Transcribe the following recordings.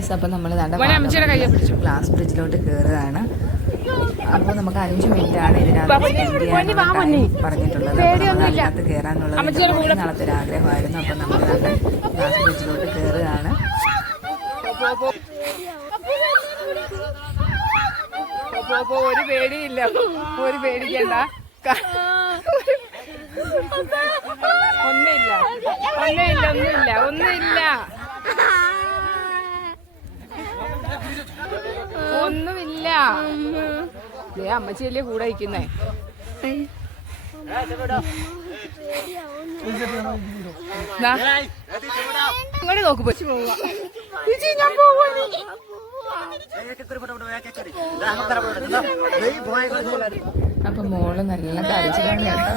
Guys, അപ്പോൾ നമ്മൾ glass ബ്രിഡ്ജിലോട്ട് കയറുകയാണ്. അപ്പോൾ നമുക്ക് 5 മിനിറ്റാണ് ഇതിനകത്ത് പറഞ്ഞിട്ടുള്ളത്. അതിനകത്ത് കയറാനുള്ളത് നാളത്തെ ഒരു ആഗ്രഹമായിരുന്നു. അപ്പോൾ നമ്മൾ ഗ്ലാസ് ബ്രിഡ്ജിലോട്ട് കയറുകയാണ്. ഒരു പേടിയില്ല, ഒരു പേടിക്കണ്ട, ഒന്നുമില്ല ഒന്നുമില്ല ഒന്നുമില്ല ഒന്നുമില്ല ഒന്നുമില്ല. അമ്മച്ചിയല്ലേ കൂടെ ഇരിക്കുന്നേ. ഇങ്ങോട്ട് നോക്ക്, പൊച്ചു പോവാ. ഞാൻ പോവാ. അപ്പം മോള് നല്ല കരച്ചിലാണ് കേട്ടോ.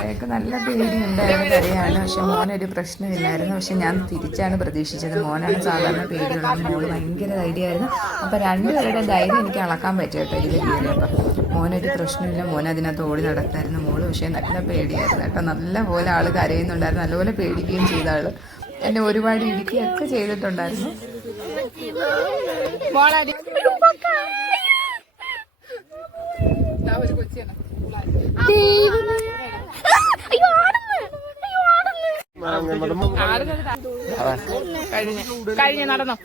അയാൾക്ക് നല്ല പേടിയുണ്ടായിരുന്നു, കരയാണ്. പക്ഷെ മോനൊരു പ്രശ്നമില്ലായിരുന്നു. പക്ഷെ ഞാൻ തിരിച്ചാണ് പ്രതീക്ഷിച്ചത്. മോനാണ് സാധാരണ പേടിയുള്ളത്, മോള് ഭയങ്കര ധൈര്യമായിരുന്നു. അപ്പം രണ്ടുപേരുടെ ധൈര്യം എനിക്ക് അളക്കാൻ പറ്റും കേട്ടോ ഇതിൽ കയറിയപ്പം. മോനൊരു പ്രശ്നമില്ല, മോൻ അതിനകത്ത് ഓടി നടത്തായിരുന്നു. മോള് പക്ഷേ നല്ല പേടിയായിരുന്നു കേട്ടോ. നല്ല പോലെ ആൾ കരയുന്നുണ്ടായിരുന്നു, നല്ലപോലെ പേടിക്കുകയും ചെയ്ത ആൾ. എന്നെ ഒരുപാട് ഇടിക്കുകയൊക്കെ ചെയ്തിട്ടുണ്ടായിരുന്നു. ഒരു കൊച്ചിയാണ്. കഴിഞ്ഞ നടന്നോ?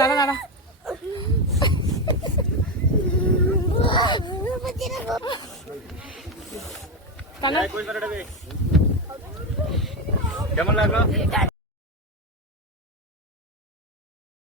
നട നട কেমন লাগলো?